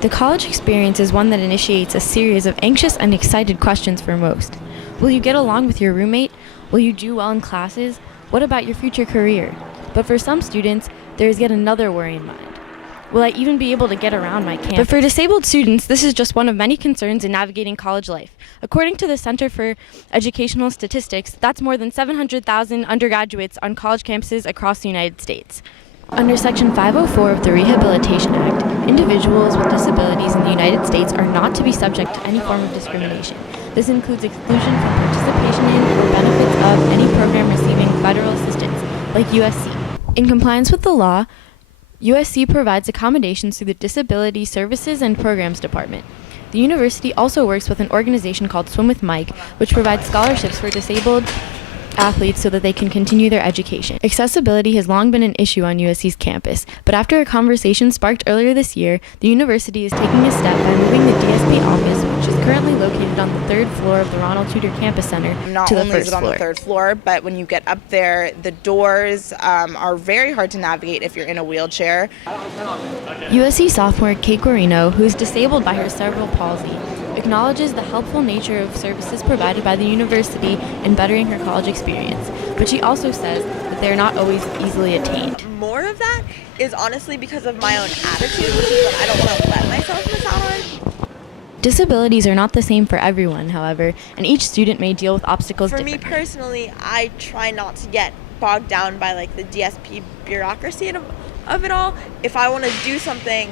The college experience is one that initiates a series of anxious and excited questions for most. Will you get along with your roommate? Will you do well in classes? What about your future career? But for some students, there is yet another worry in mind. Will I even be able to get around my campus? But for disabled students, this is just one of many concerns in navigating college life. According to the Center for Educational Statistics, that's more than 700,000 undergraduates on college campuses across the United States. Under Section 504 of the Rehabilitation Act, individuals with disabilities in the United States are not to be subject to any form of discrimination. This includes exclusion from participation in or benefits of any program receiving federal assistance, like USC. In compliance with the law, USC provides accommodations through the Disability Services and Programs Department. The university also works with an organization called Swim with Mike, which provides scholarships for disabled athletes so that they can continue their education. Accessibility has long been an issue on USC's campus, but after a conversation sparked earlier this year, the university is taking a step by moving the DSP office, which is currently located on the third floor of the Ronald Tudor Campus Center, Not to the only is first it on floor. the third floor, but when you get up there, the doors are very hard to navigate if you're in a wheelchair. USC sophomore Kate Guarino, who is disabled by her cerebral palsy, acknowledges the helpful nature of services provided by the university in bettering her college experience, but she also says that they are not always easily attained. More of that is honestly because of my own attitude, which is what I don't want to let myself miss out on. Disabilities are not the same for everyone, however, and each student may deal with obstacles For me differently. personally, I try not to get bogged down by like the DSP bureaucracy of it all. If I want to do something,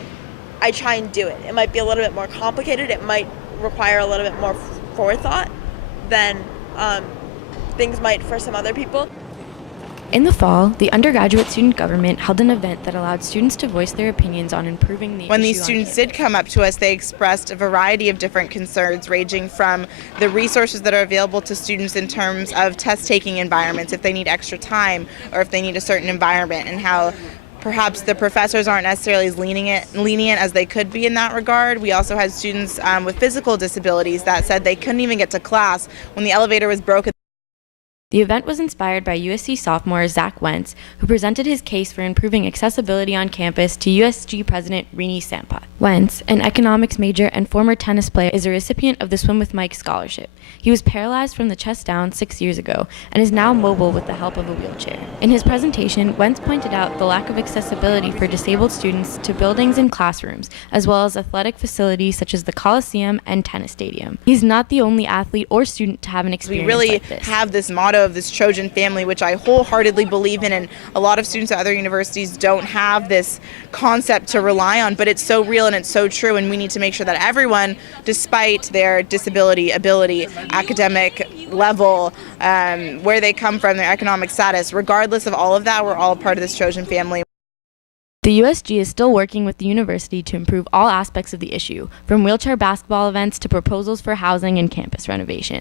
I try and do it. It might be a little bit more complicated. It might require a little bit more forethought than things might for some other people. In the fall, the undergraduate student government held an event that allowed students to voice their opinions on improving the When issue these on students campus. did come up to us, they expressed a variety of different concerns, ranging from the resources that are available to students in terms of test-taking environments, if they need extra time or if they need a certain environment, and how perhaps the professors aren't necessarily as lenient as they could be in that regard. We also had students with physical disabilities that said they couldn't even get to class when the elevator was broken. The event was inspired by USC sophomore Zach Wentz, who presented his case for improving accessibility on campus to USG President Rini Sampath. Wentz, an economics major and former tennis player, is a recipient of the Swim with Mike scholarship. He was paralyzed from the chest down 6 years ago and is now mobile with the help of a wheelchair. In his presentation, Wentz pointed out the lack of accessibility for disabled students to buildings and classrooms, as well as athletic facilities such as the Coliseum and tennis stadium. He's not the only athlete or student to have an We experience really like this. have this motto of this Trojan family, which I wholeheartedly believe in, and a lot of students at other universities don't have this concept to rely on, but it's so real and it's so true, and we need to make sure that everyone, despite their disability, ability, academic level, where they come from, their economic status, regardless of all of that, we're all part of this Trojan family. The USG is still working with the university to improve all aspects of the issue, from wheelchair basketball events to proposals for housing and campus renovation.